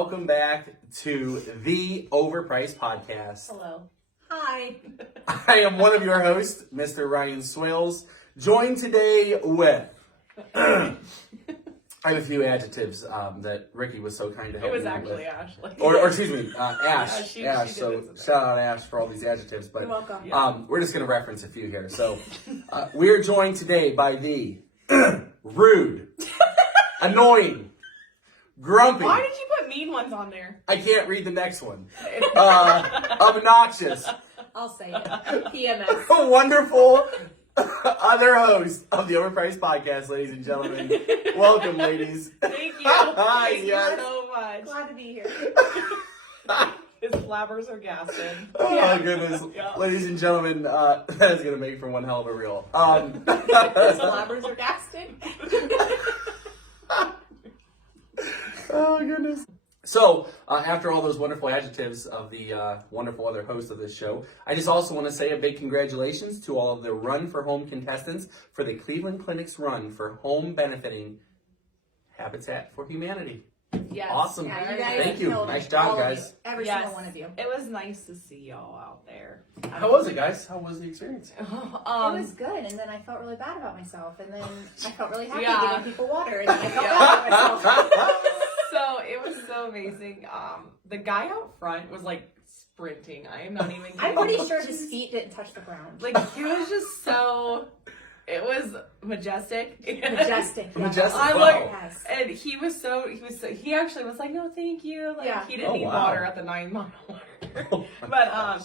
welcome back to the Overpriced Podcast. Hello. Hi. I am one of your hosts, Mr. Ryan Swales, joined today with... I have a few adjectives that Rikki was so kind to help me with. It was actually Ashley. Or excuse me, Ash. Yeah, Ash. she So did shout out Ash for all these adjectives. But You're welcome. we're just going to reference a few here. So we are joined today by the rude, annoying, grumpy. Why did you put mean ones on there? I can't read the next one. Obnoxious. I'll say it. PMS. Wonderful other host of the Overpriced Podcast, ladies and gentlemen. Welcome, ladies. Thank you. Thank Yes. you so much. Glad to be here. His flabbergasted. Oh, goodness. Yeah. Ladies and gentlemen, that is going to make for one hell of a reel. His flabbergasted. Oh, goodness. So, after all those wonderful adjectives of the wonderful other host of this show, I just also want to say a big congratulations to all of the Run for Home contestants for the Cleveland Clinic's Run for Home benefiting Habitat for Humanity. Yes. Awesome. Yeah, you guys Thank you. killed Nice job, all of guys. you. Every Yes. single one of you. It was nice to see y'all out there. How was it, guys? How was the experience? It was good, and then I felt really bad about myself, and then I felt really happy Yeah. giving people water, and then I felt bad about myself. So it was so amazing. The guy out front was like sprinting. I am not even kidding. I'm pretty sure his feet didn't touch the ground. Like he was just so. It was majestic. Majestic. Yeah. Majestic. I Wow. like, Yes. and he actually was like, no, thank you. Like Yeah. he didn't Oh, need wow. water at the 9 mile marker. Oh, my But gosh.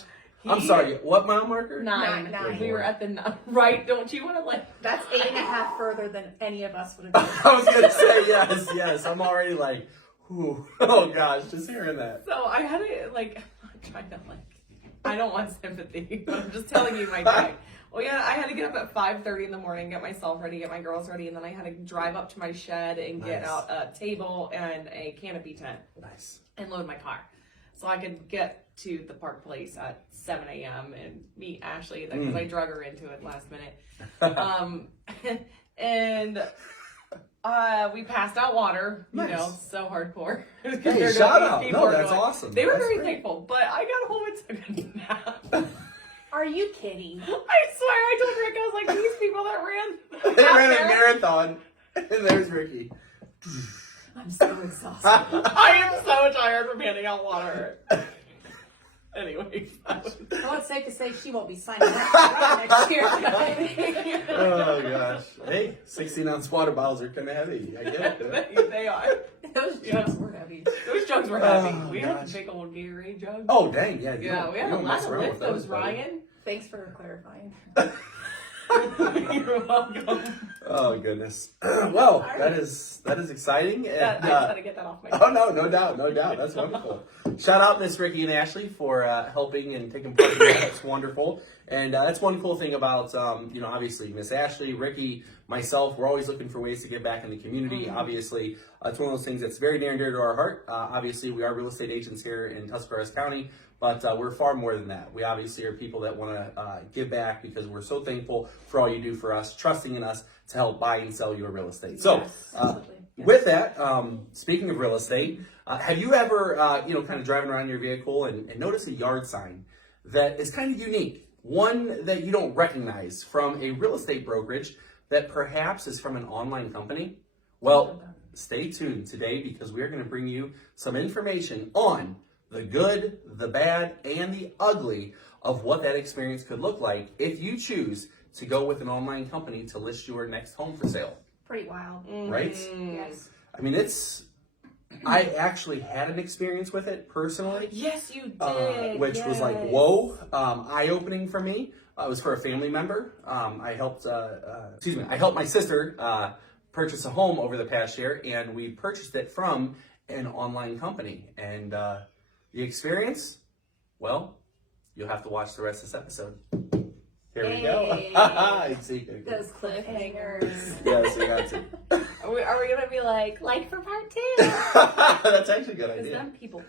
I'm sorry, what mile marker? Nine. Nine. We were at the right. Don't you want to like? That's 8.5 further than any of us would have done. I was going to say yes. I'm already like, whew. Oh gosh, just hearing that. So I had to like. I'm trying to like. I don't want sympathy, but I'm just telling you my day. Well, yeah, I had to get up at 5:30 in the morning, get myself ready, get my girls ready, and then I had to drive up to my shed and get Nice. out a table and a canopy tent Nice. and load my car. So I could get to the park place at 7 a.m. and meet Ashley because I drug her into it last minute. And we passed out water, you Nice. know, so hardcore. Hey, shout out. No, that's awesome. They were That's very great. thankful, but I got home and took a nap. Are you kidding? I swear, I told Rick, I was like, these people that ran. They ran a there, marathon, and there's Rikki. I'm so exhausted. I am so tired from handing out water. Anyways. Well, it's safe to say she won't be signing up for that next year. Oh gosh. Hey, 16-ounce water bottles are kind of heavy. I get it. They are. Those jugs were heavy. Those jugs were heavy. Oh, We had gosh. a big old Gatorade jug. Oh dang, yeah. Yeah, we had a don't lot mess to around lift with those, those, buddy. Ryan. Thanks for clarifying. You're welcome. Oh goodness. Well, that is exciting. And, I just had to get that off my oh no doubt. That's wonderful. Shout out Miss Rikki and Ashley for helping and taking part in that. That's wonderful. And that's one cool thing about obviously Miss Ashley, Rikki, myself. We're always looking for ways to give back in the community. Obviously, it's one of those things that's very near and dear to our heart. Obviously, we are real estate agents here in Tuscarawas County. But we're far more than that. We obviously are people that want to give back because we're so thankful for all you do for us, trusting in us to help buy and sell your real estate. So, Yes, absolutely. Yes. with that, speaking of real estate, have you ever, kind of driving around your vehicle and notice a yard sign that is kind of unique? One that you don't recognize from a real estate brokerage that perhaps is from an online company? Well, stay tuned today because we're going to bring you some information on the good, the bad, and the ugly of what that experience could look like if you choose to go with an online company to list your next home for sale. Pretty wild. Right? Yes. I mean, I actually had an experience with it personally, Yes, you did. which was like, whoa, eye-opening for me. It was for a family member. I helped my sister purchase a home over the past year, and we purchased it from an online company. And the experience, well, you'll have to watch the rest of this episode. Here we go. Those cliffhangers. Yes, you got to. Are we gonna be like for part 2? That's actually a good Because idea. then people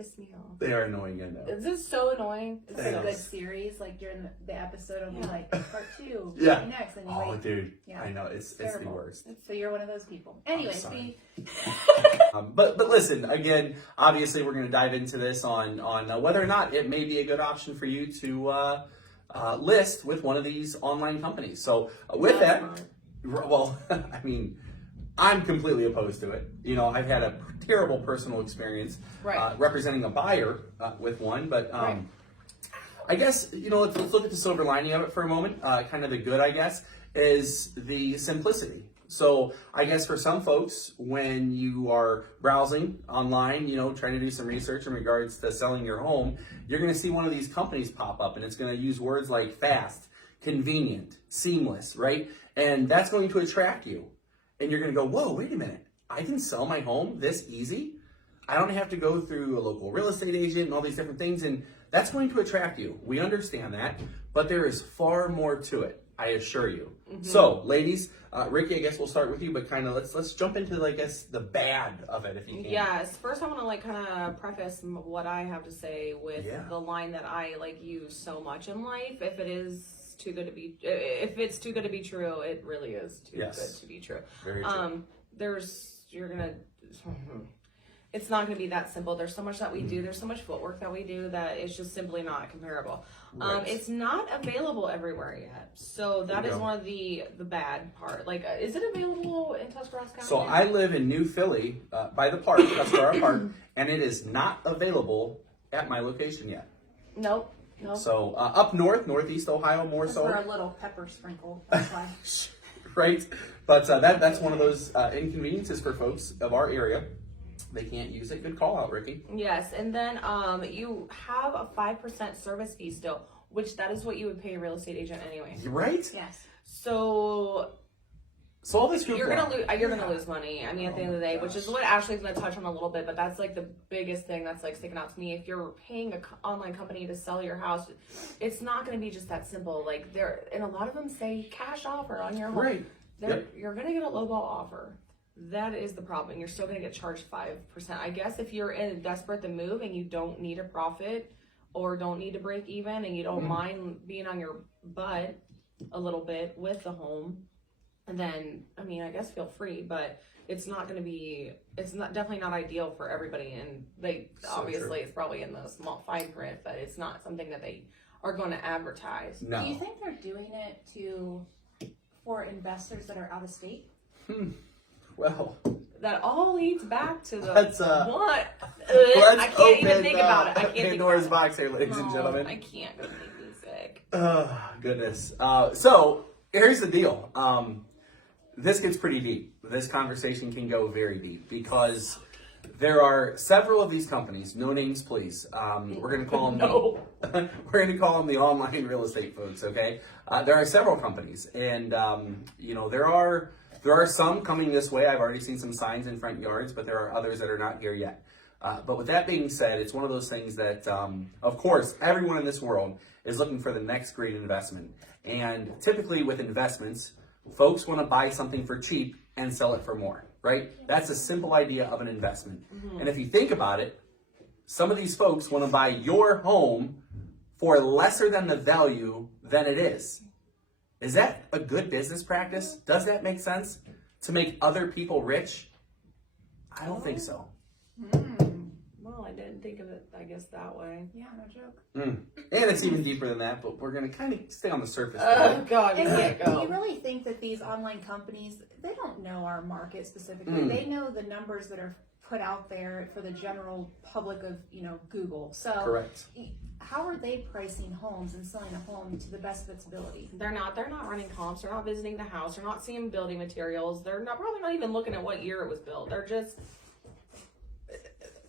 piss me off. They are annoying, I know. This is so annoying. It's a good series. Like during the episode, it'll be like part 2. Yeah. Next, and you Oh, wait. dude. Yeah. I know. It's the Terrible. worst. So you're one of those people. Anyways, sorry. But listen, again, obviously we're going to dive into this on whether or not it may be a good option for you to list with one of these online companies. So with that, well, I mean, I'm completely opposed to it. You know, I've had a terrible personal experience representing a buyer with one, but I guess, you know, let's look at the silver lining of it for a moment. Kind of the good, I guess, is the simplicity. So I guess for some folks, when you are browsing online, you know, trying to do some research in regards to selling your home, you're going to see one of these companies pop up and it's going to use words like fast, convenient, seamless, right? And that's going to attract you. And you're going to go, whoa, wait a minute. I can sell my home this easy? I don't have to go through a local real estate agent and all these different things. And that's going to attract you. We understand that. But there is far more to it, I assure you. Mm-hmm. So, ladies, Rikki, I guess we'll start with you, but kind of let's jump into, I guess, the bad of it, if you can. Yes. First, I want to like kind of preface what I have to say with the line that I like use so much in life. If it's too good to be true, it really is too good to be true. Very true. It's not going to be that simple. There's so much that we do. There's so much footwork that we do that it's just simply not comparable. Right. It's not available everywhere yet. So that is one of the bad part. Like, is it available in Tuscarawas County? So I live in New Philly by the park, Tuscarawas Park, and it is not available at my location yet. Nope. So up north, northeast Ohio, more so. For a little pepper sprinkle. That's why. Right. But that's one of those inconveniences for folks of our area. They can't use it. Good call out, Rikki. Yes, and then you have a 5% service fee still, which that is what you would pay a real estate agent anyway. Right? Yes. So all this you're gonna lose money. I mean, at the end of the day, which is what Ashley's gonna touch on a little bit, but that's like the biggest thing that's like sticking out to me. If you're paying an online company to sell your house, it's not gonna be just that simple. Like and a lot of them say cash offer on your home. Right. You're gonna get a lowball offer. That is the problem. You're still going to get charged 5%. I guess if you're desperate to move and you don't need a profit or don't need to break even and you don't mind being on your butt a little bit with the home, then, I mean, I guess feel free, but it's not going to be, definitely not ideal for everybody. And obviously it's probably in the small fine print, but it's not something that they are going to advertise. No. Do you think they're doing it for investors that are out of state? Well, that all leads back to the let's what? I can't even think about it. I can't Pandora's think about box here, ladies and gentlemen. I can't go make me sick. Oh, goodness. So here's the deal. This gets pretty deep. This conversation can go very deep because there are several of these companies. No names, please. We're going to call them we're going to call them the online real estate folks. Okay. There are several companies, and you know there are some coming this way. I've already seen some signs in front yards, but there are others that are not here yet. But with that being said, it's one of those things that, of course, everyone in this world is looking for the next great investment. And typically with investments, folks want to buy something for cheap and sell it for more, right? That's a simple idea of an investment. Mm-hmm. And if you think about it, some of these folks want to buy your home for lesser than the value than it is. Is that a good business practice? Does that make sense? To make other people rich? I don't think so. Well, I didn't think of it, I guess, that way. Yeah, no joke. And it's even deeper than that, but we're going to kind of stay on the surface. Oh, God, we And can't do go. you really think that these online companies, they don't know our market specifically? They know the numbers that are put out there for the general public of, Google. So Correct. How are they pricing homes and selling a home to the best of its ability? They're not running comps. They're not visiting the house. They're not seeing building materials. They're probably not even looking at what year it was built. They're just,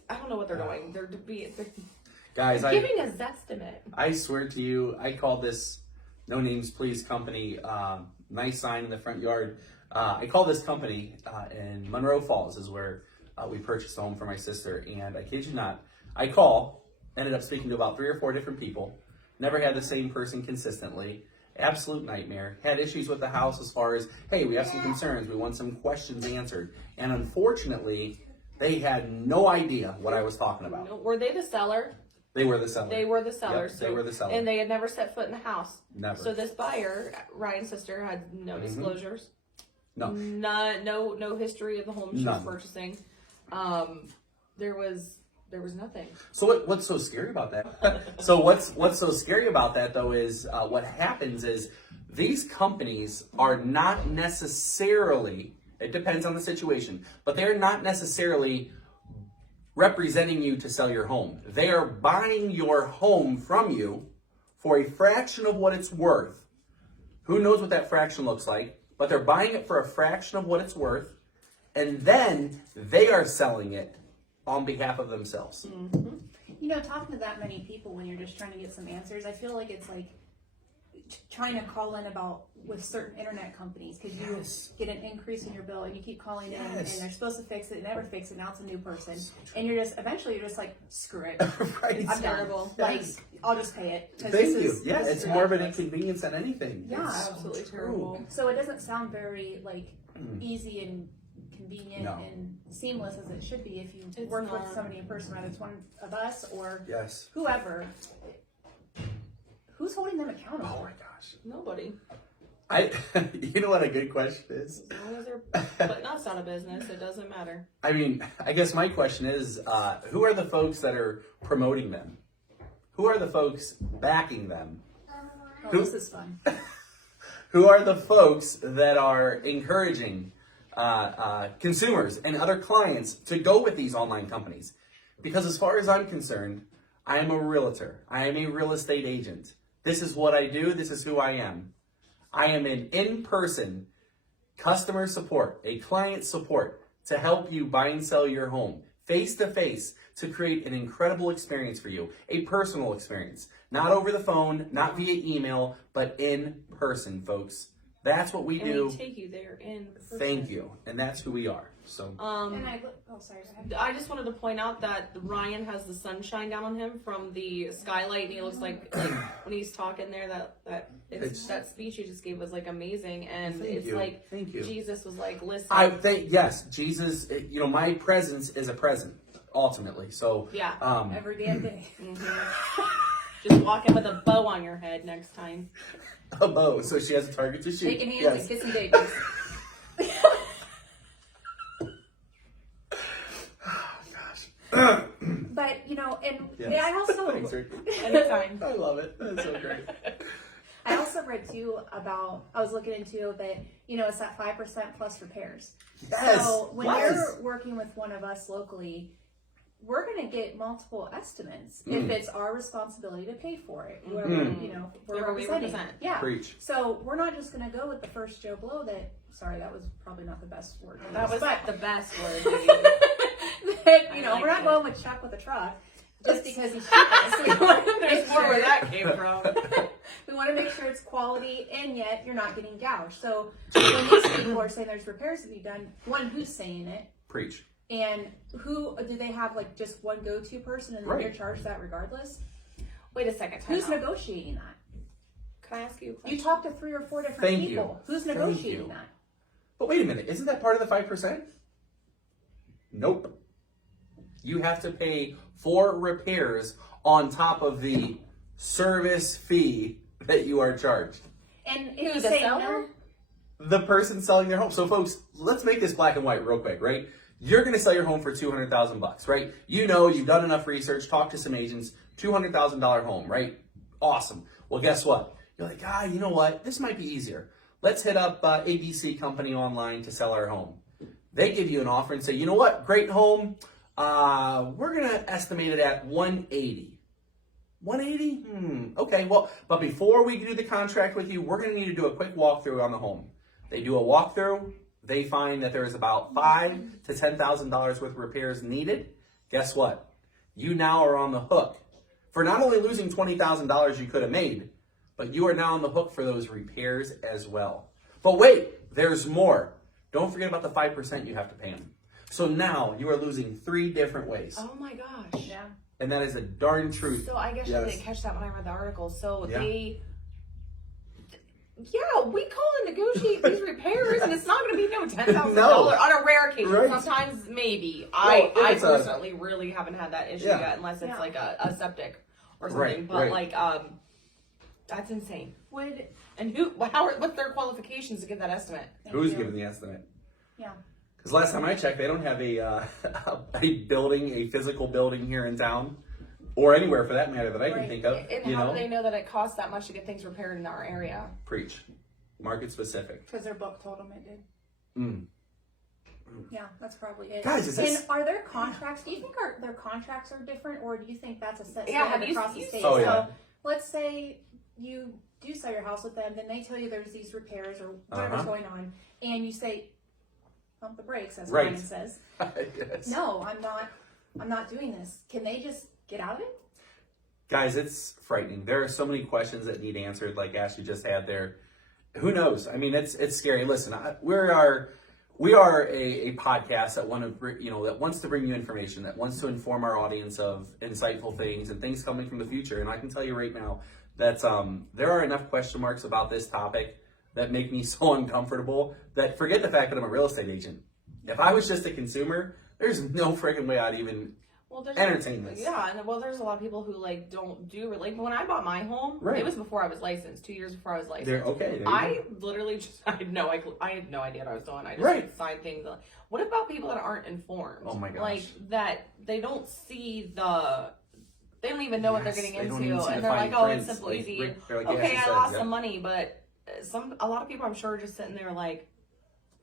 I don't know what they're doing. They're Guys, giving a zestimate. I swear to you, I called this No Names Please company, nice sign in the front yard. I call this company in Monroe Falls is where we purchased a home for my sister. And I kid you not, ended up speaking to about 3 or 4 different people, never had the same person consistently, absolute nightmare, had issues with the house as far as, hey, we have some concerns, we want some questions answered. And unfortunately, They had no idea what I was talking about. Were they the seller? They were the seller. They were the seller. Yep, they were the seller. And they had never set foot in the house. Never. So this buyer, Ryan's sister, had no disclosures. No. No history of the home she was purchasing. There was nothing. So what's so scary about that? So what's so scary about that though is what happens is these companies are not necessarily, it depends on the situation, but they're not necessarily representing you to sell your home. They are buying your home from you for a fraction of what it's worth. Who knows what that fraction looks like, but they're buying it for a fraction of what it's worth, and then they are selling it on behalf of themselves. Mm-hmm. You know, talking to that many people when you're just trying to get some answers, I feel like it's like trying to call in about with certain internet companies because you get an increase in your bill and you keep calling in and they're supposed to fix it, never fix it, now it's a new person, and you're just eventually you're just like, screw it. Right. I'm terrible. Like, I'll just pay it. Thank you. Yeah, it's more of an inconvenience than anything. Yeah, it's absolutely so terrible. So it doesn't sound very like easy and convenient and seamless as it should be if you work with somebody in person, whether it's one of us or whoever. Who's holding them accountable? Oh my gosh. Nobody. You know what a good question is? As long as they're putting us out of business, it doesn't matter. I mean, I guess my question is, who are the folks that are promoting them? Who are the folks backing them? Oh, this is fun. Who are the folks that are encouraging consumers and other clients to go with these online companies? Because as far as I'm concerned, I am a realtor. I am a real estate agent. This is what I do. This is who I am. I am an in-person customer support, a client support to help you buy and sell your home face-to-face to create an incredible experience for you, a personal experience, not over the phone, not via email, but in person, folks. That's what we do. We take you there in person. Thank you. And that's who we are. So And sorry, go ahead. I just wanted to point out that Ryan has the sunshine down on him from the skylight, and he looks like when he's talking there, that speech you just gave was like amazing, and Thank you. Jesus was like, listen. I think Jesus. My presence is a present ultimately. So yeah, every damn day. Just walk in with a bow on your head next time. A bow, so she has a target to shoot. Shaking hands and kissing babies. But and I also Thanks, Rikki. Anytime. I love it. That's so great. I also read too about I was looking into that it's that 5% plus repairs. Yes. So when you're working with one of us locally, we're going to get multiple estimates if it's our responsibility to pay for it. Whoever we're representing. Yeah. Preach. So we're not just going to go with the first Joe Blow that. Sorry, that was probably not the best word. That was the best word. We're not going with Chuck with a truck just because he's cheapest. There's more where that came from. We want to make sure it's quality and yet you're not getting gouged. So when these people are saying there's repairs to be done, one, who's saying it? Preach. And who do they have like just one go-to person and then they're charged that regardless? Wait a second. Who's negotiating that? Can I ask you a question? You talked to 3 or 4 different people. Who's negotiating that? But wait a minute, isn't that part of the 5%? Nope. You have to pay for repairs on top of the service fee that you are charged. And if you say no, the person selling their home. So folks, let's make this black and white real quick, right? You're going to sell your home for $200,000, right? You've done enough research, talked to some agents, $200,000 home, right? Awesome. Well, guess what? You're like, you know what? This might be easier. Let's hit up ABC Company online to sell our home. They give you an offer and say, you know what? Great home. We're going to estimate it at $180,000. $180,000? Okay, well, but before we do the contract with you, we're going to need to do a quick walkthrough on the home. They do a walkthrough. They find that there's about $5,000 to $10,000 worth of repairs needed. Guess what? You now are on the hook for not only losing $20,000 you could have made, but you are now on the hook for those repairs as well. But wait, there's more. Don't forget about the 5% you have to pay them. So now you are losing 3 different ways. Oh my gosh. yeah. And that is a darn truth. So I guess you didn't catch that when I read the article. So we call and negotiate these repairs, and it's not going to be no $10,000 on a rare occasion. occasion. Right. Sometimes maybe. Well, I if it's personally really haven't had that issue Yeah. yet, unless it's Yeah. like a septic or something. Right, But right. that's insane. Would And what's their qualifications to give that estimate? Who's you. giving the estimate? Yeah. Because last time I checked, they don't have a building, a physical building here in town, or anywhere for that matter that I can Right. think of. And You how know, do they know that it costs that much to get things repaired in our area? preach, market specific. Because their book told them it did. Mm. Yeah, that's probably it. Guys, is this- And are their contracts? Do you think their contracts are different, or do you think that's a set Yeah, standard have you- across the you- state? Oh, yeah. So let's say you do sell your house with them, then they tell you there's these repairs or whatever's Uh-huh. going on, and you say, "Pump the brakes," as Right. Ryan says. Yes. No, I'm not doing this. Can they just get out of it? Guys, it's frightening. There are so many questions that need answered, like Ashley just had there. Who knows? I mean, it's scary. Listen, we are a podcast that that wants to bring you information, that wants to inform our audience of insightful things and things coming from the future. And I can tell you right now that there are enough question marks about this topic that make me so uncomfortable that forget the fact that I'm a real estate agent. If I was just a consumer, there's no freaking way I'd even entertain this. Yeah, and there's a lot of people who don't do when I bought my home, Right. it was before I was licensed, 2 years before I was licensed. There you I literally just I had no idea what I was doing. I just Right. signed things. What about people that aren't informed? Oh my gosh. Like that they don't see they don't even know what they're Yes, getting they don't into, even see and the they're like, fine oh, print. it's simple, Like easy. Rick- like Okay, Ashley I said, lost yeah. some money, but a lot of people I'm sure are just sitting there like,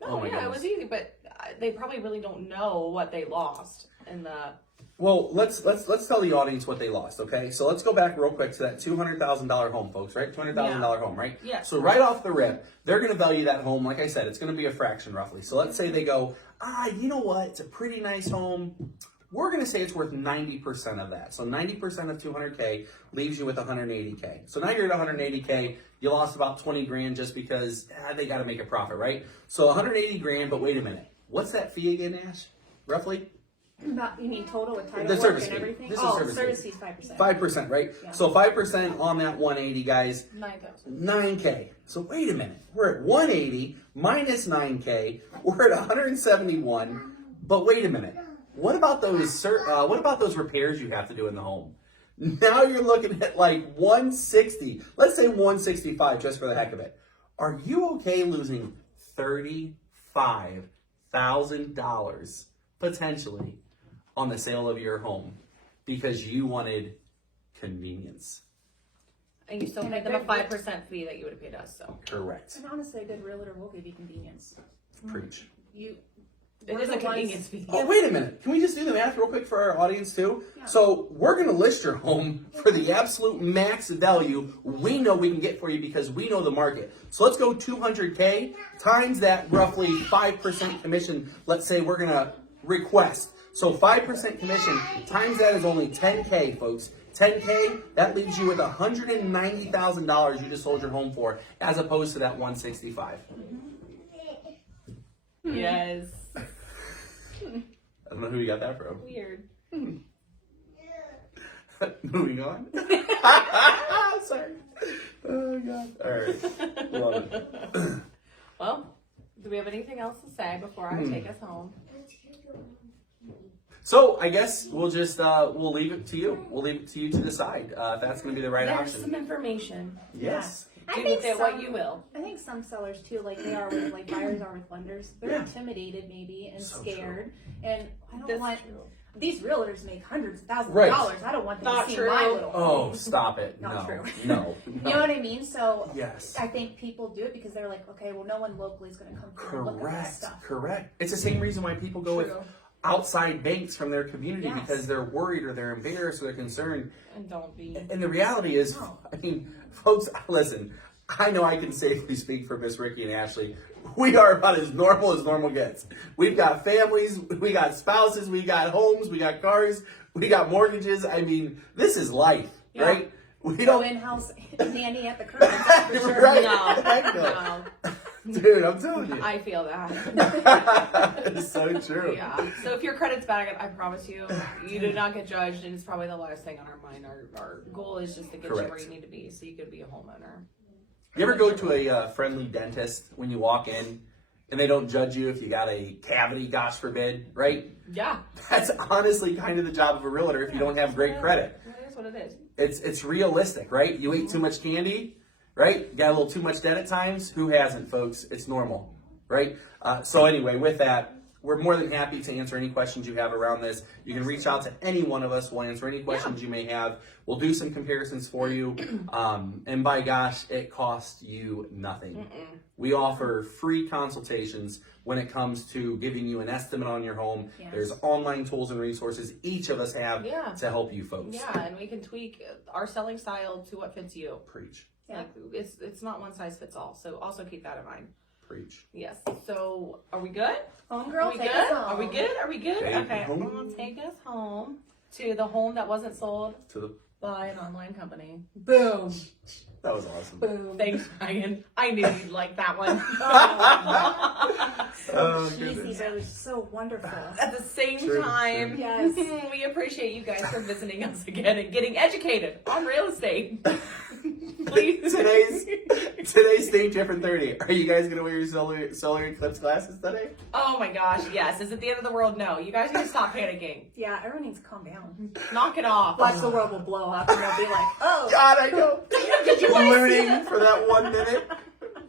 no, Oh my it goodness. was easy, but they probably really don't know what they lost in the. Well, let's tell the audience what they lost, okay? So let's go back real quick to that $200,000 home, folks, right? $200,000 home, right? Yeah. So right off the rip, they're going to value that home, like I said, it's going to be a fraction roughly. So let's say they go, you know what? It's a pretty nice home. We're going to say it's worth 90% of that. So 90% of 200K leaves you with 180K. So now you're at 180K. You lost about 20 grand just because they got to make a profit, right? So 180 grand, but wait a minute. What's that fee again, Ash? Roughly? You mean total with title The work service and fee. everything? This is Oh, service service fee. fee's 5%. 5%, right? Yeah. So 5% on that 180, guys, 9,000. 9K. So wait a minute. We're at 180 minus 9K. We're at 171. But wait a minute. What about those repairs you have to do in the home? Now you're looking at like 160. Let's say 165 just for the heck of it. Are you okay losing $35,000 potentially on the sale of your home because you wanted convenience? And you still paid them a 5% fee that you would have paid us, so. Correct. And honestly, a good realtor will give you convenience. Preach. It We're is the a convenience fee. Oh, wait a minute. Can we just do the math real quick for our audience too? Yeah. So we're going to list your home for the absolute max value we know we can get for you because we know the market. So let's go 200K times that roughly 5% commission. Let's say we're going to request. So 5% commission times that is only 10K, folks. 10K, that leaves you with $190,000 you just sold your home for, as opposed to that 165. Yes. I don't know who you got that from. Weird. Moving on. Sorry. Oh god. All right. Love it. Well, do we have anything else to say before I take us home? So I guess we'll just we'll leave it to you. We'll leave it to you to decide if that's going to be the right There's some option. information. Yes. Do with it what you will. I think some sellers too, like they are with buyers are with lenders. They're Yeah. intimidated maybe and So scared. And I don't That's want true. these realtors make hundreds of thousands Right. of dollars. I don't want them Not to see true. my little Oh, home. stop it. Not No. true. No. You know what I mean? So Yes. I think people do it because they're like, okay, well, no one locally is going to come through and look at this Correct. stuff. Correct. It's the same reason why people go with True. outside banks from their community Yes. because they're worried or they're embarrassed or they're concerned. And don't be. And the reality is, No. I mean, folks, listen, I know I can safely speak for Miss Rikki and Ashley. We are about as normal gets. We've got families, we got spouses, we got homes, we got cars, we got mortgages. I mean, this is life, Yeah. right? We Go don't. in-house nanny at the curb. For sure. Right. No. Heck no. No. Dude, I'm telling you. I feel that. It's so true. Yeah. So if your credit's bad, I promise you, you do not get judged, and it's probably the last thing on our mind. Our goal is just to get you Correct. where you need to be, so you could be a homeowner. You ever go to a friendly dentist when you walk in and they don't judge you if you got a cavity, gosh forbid, right? Yeah. That's honestly kind of the job of a realtor if you don't have great credit. That is what it is. It's realistic, right? You ate too much candy, right? Got a little too much debt at times. Who hasn't, folks? It's normal, right? So anyway, with that, we're more than happy to answer any questions you have around this. You can reach out to any one of us. We'll answer any questions you may have. We'll do some comparisons for you. And by gosh, it costs you nothing. We offer free consultations when it comes to giving you an estimate on your home. Yes. There's online tools and resources each of us have Yeah. to help you folks. Yeah, and we can tweak our selling style to what fits you. Preach. Yeah. Like, it's not one size fits all. So also keep that in mind. Preach. Yes. So are we good? Homegirl, Are we take good? us home. Are we good? Are we good? Take Okay. home. Well, take us home to the home that wasn't sold To the by an online company. Boom. That was awesome. Boom. Thanks, Ryan. I knew you'd like that one. Oh, Cheesy, goodness. but it was so wonderful. At the same True, time, true. Yes. we appreciate you guys for visiting us again and getting educated on real estate. Please. Today's Think Different 30. Are you guys going to wear your solar eclipse glasses today? Oh my gosh, yes. Is it the end of the world? No. You guys need to stop panicking. Yeah, everyone needs to calm down. Knock it off. Watch the world will blow up and they'll be like, oh. God, I know. Did you guys see Looting that? for that 1 minute.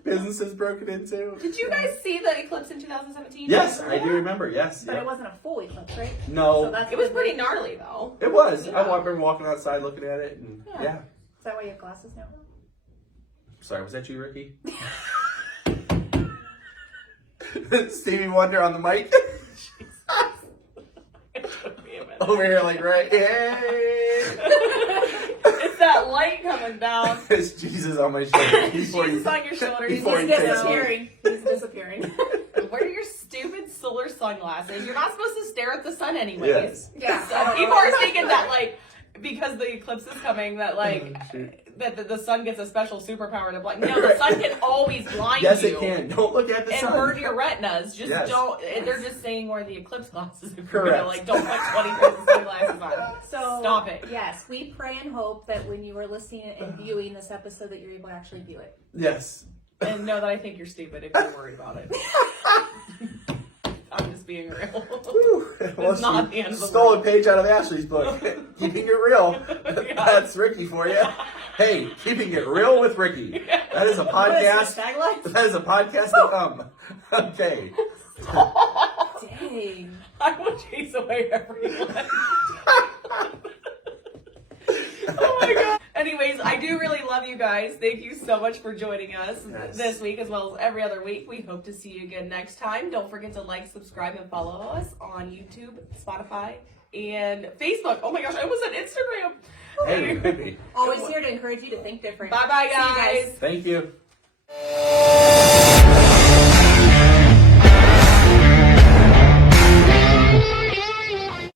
Businesses broken into. Did you guys see the eclipse in 2017? Yes, I do remember. Yes. But Yeah. it wasn't a full eclipse, right? So No, that's It was good. pretty gnarly though. it was. Yeah. I remember walking outside looking at it. And yeah. Is that why you have glasses now? Sorry, was that you, Rikki? Stevie Wonder on the mic. Over here, like, right. Hey. It's that light coming down. There's Jesus on my shoulder. Jesus on your shoulder. He's before He's he takes disappearing. He's disappearing. Wear your stupid solar sunglasses. You're not supposed to stare at the sun anyways. Yes. Yeah. So people are thinking that like because the eclipse is coming that like Oh, shoot. that the sun gets a special superpower to blind. No, the sun can always blind Yes, you. it can. Don't look at the And sun. hurt your retinas. Just Yes. don't. They're just saying wear the eclipse glasses. If you're Correct. gonna, like, don't put 20 pairs of sunglasses on. So Stop it. Yes, we pray and hope that when you are listening and viewing this episode that you're able to actually view it. Yes. And know that I think you're stupid if you're worried about it. I'm just being real. Whew. Well, It's not she the end of the stole world. a page out of Ashley's book. Keeping it real. Yeah. That's Rikki for you. Hey, keeping it real with Rikki. That is a What is the podcast. tagline? That is a podcast to come. Okay. Dang. I will chase away everyone. Oh my god. Anyways, I do really love you guys. Thank you so much for joining us Yes. this week as well as every other week. We hope to see you again next time. Don't forget to like, subscribe, and follow us on YouTube, Spotify, and Facebook. Oh my gosh, I almost said Instagram. Hey, Rikki. Always here to encourage you to think different. Bye bye, See you guys. Thank you.